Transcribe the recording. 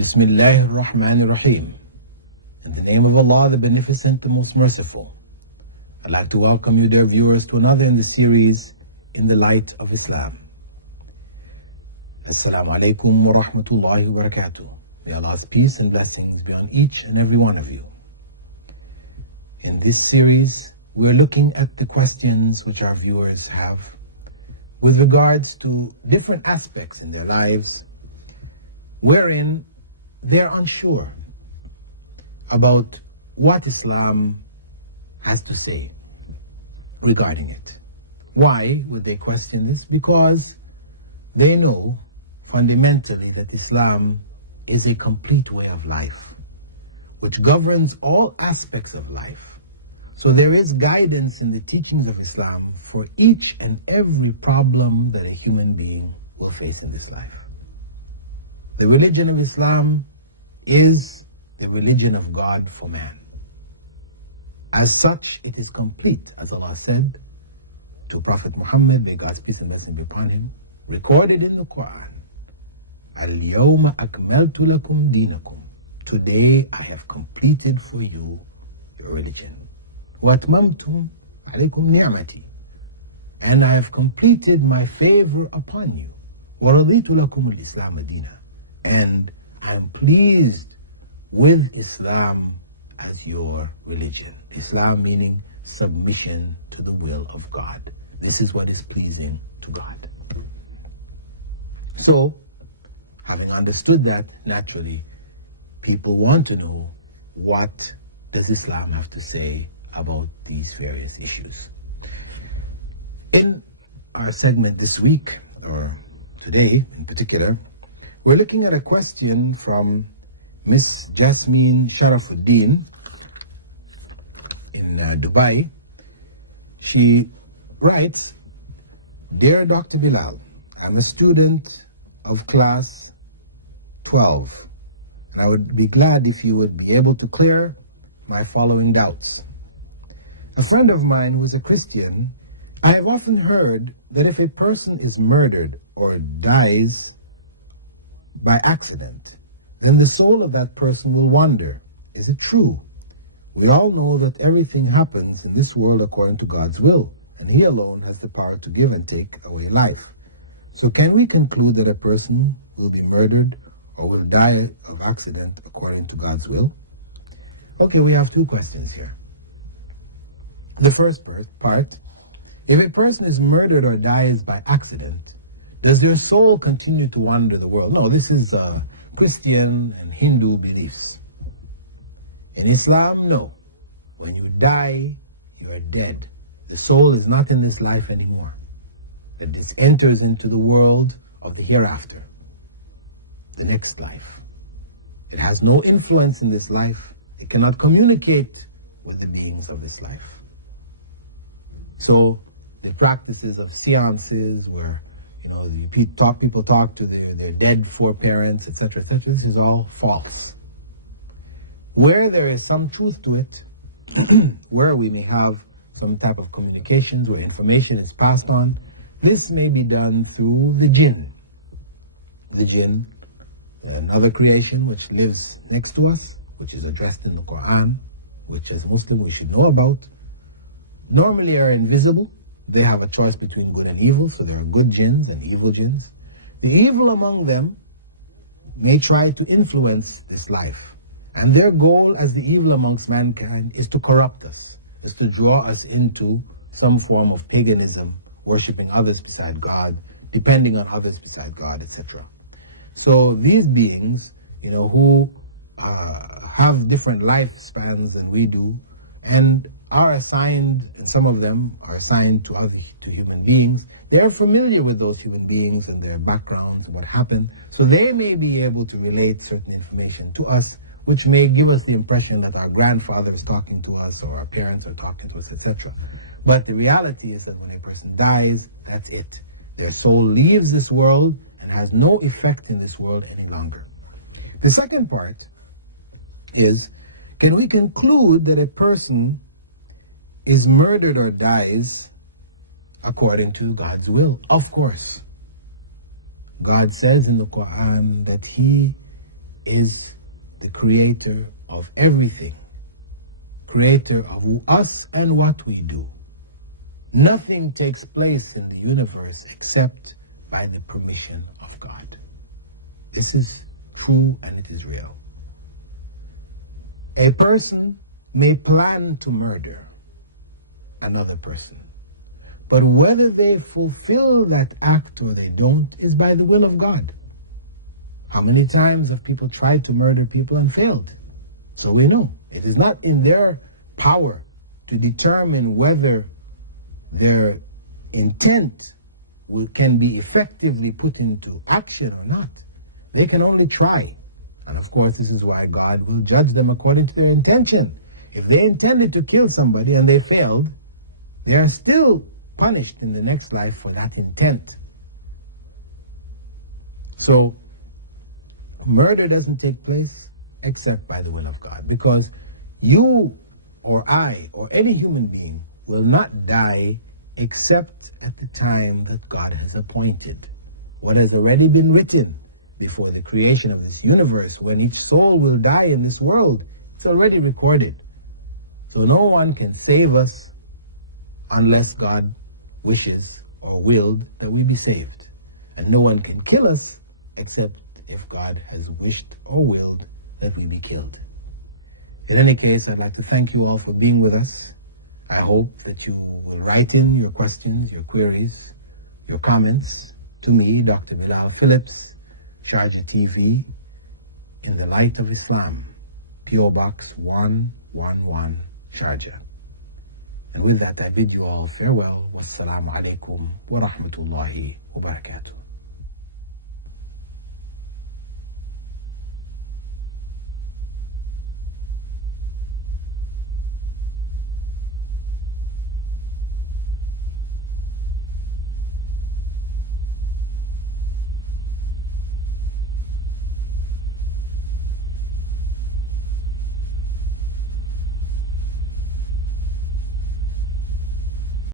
Bismillahir Rahmanir Rahim. In the name of Allah, the Beneficent, the Most Merciful. I'd like to welcome you, dear viewers, to another in the series, In the Light of Islam. Assalamu alaikum wa rahmatullahi wa barakatuh. May Allah's peace and blessings be on each and every one of you. In this series, we're looking at the questions which our viewers have with regards to different aspects in their lives wherein they're unsure about what Islam has to say regarding it. Why would they question this? Because they know fundamentally that Islam is a complete way of life which governs all aspects of life. So there is guidance in the teachings of Islam for each and every problem that a human being will face in this life. The religion of Islam is the religion of God for man. As such, it is complete, as Allah said to Prophet Muhammad, may God's peace and blessing be upon him, recorded in the Quran, Al-Yawma akmaltu lakum dinakum. Today I have completed for you your religion. Wa atmamtu alaykum ni'mati. And I have completed my favor upon you. Wa raditu lakum al-Islam dina. And I am pleased with Islam as your religion. Islam meaning submission to the will of God. This is what is pleasing to God. So, having understood that, naturally, people want to know, what does Islam have to say about these various issues? In our segment this week, or today in particular, we're looking at a question from Miss Jasmine Sharafuddin in Dubai. She writes, Dear Dr. Bilal, I'm a student of class 12. And I would be glad if you would be able to clear my following doubts. A friend of mine who is a Christian, I have often heard that if a person is murdered or dies by accident, then the soul of that person will wander. Is it true? We all know that everything happens in this world according to God's will, and He alone has the power to give and take away life. So can we conclude that a person will be murdered or will die of accident according to God's will? Okay, we have two questions here. The first part, if a person is murdered or dies by accident, does their soul continue to wander the world? No, this is Christian and Hindu beliefs. In Islam, no. When you die, you are dead. The soul is not in this life anymore. It enters into the world of the hereafter, the next life. It has no influence in this life. It cannot communicate with the beings of this life. So the practices of seances where people talk to their dead foreparents, etc., etc., this is all false. Where there is some truth to it, where we may have some type of communications, where information is passed on, this may be done through the jinn. The jinn, another creation which lives next to us, which is addressed in the Quran, which as Muslims we should know about, normally are invisible. They have a choice between good and evil, so there are good jinns and evil jinns. The evil among them may try to influence this life. And their goal as the evil amongst mankind is to corrupt us, is to draw us into some form of paganism, worshipping others beside God, depending on others beside God, etc. So these beings, who have different lifespans than we do, and are assigned, and some of them are assigned to human beings. They're familiar with those human beings and their backgrounds and what happened, so they may be able to relate certain information to us, which may give us the impression that our grandfather is talking to us or our parents are talking to us, etc. But the reality is that when a person dies, that's it. Their soul leaves this world and has no effect in this world any longer. The second part is, can we conclude that a person is murdered or dies according to God's will? Of course. God says in the Quran that He is the creator of everything, creator of us and what we do. Nothing takes place in the universe except by the permission of God. This is true and it is real. A person may plan to murder another person, but whether they fulfill that act or they don't is by the will of God. How many times have people tried to murder people and failed? So we know it is not in their power to determine whether their intent can be effectively put into action or not. They can only try. And of course, this is why God will judge them according to their intention. If they intended to kill somebody and they failed, they are still punished in the next life for that intent. So, murder doesn't take place except by the will of God, because you or I or any human being will not die except at the time that God has appointed. What has already been written before the creation of this universe, when each soul will die in this world, it's already recorded. So no one can save us unless God wishes or willed that we be saved. And no one can kill us except if God has wished or willed that we be killed. In any case, I'd like to thank you all for being with us. I hope that you will write in your questions, your queries, your comments to me, Dr. Bilal Phillips, Sharjah TV, in the Light of Islam, P.O. Box 111, Sharjah. And with that, I bid you all farewell. Wassalamu alaikum wa rahmatullahi wa barakatuh.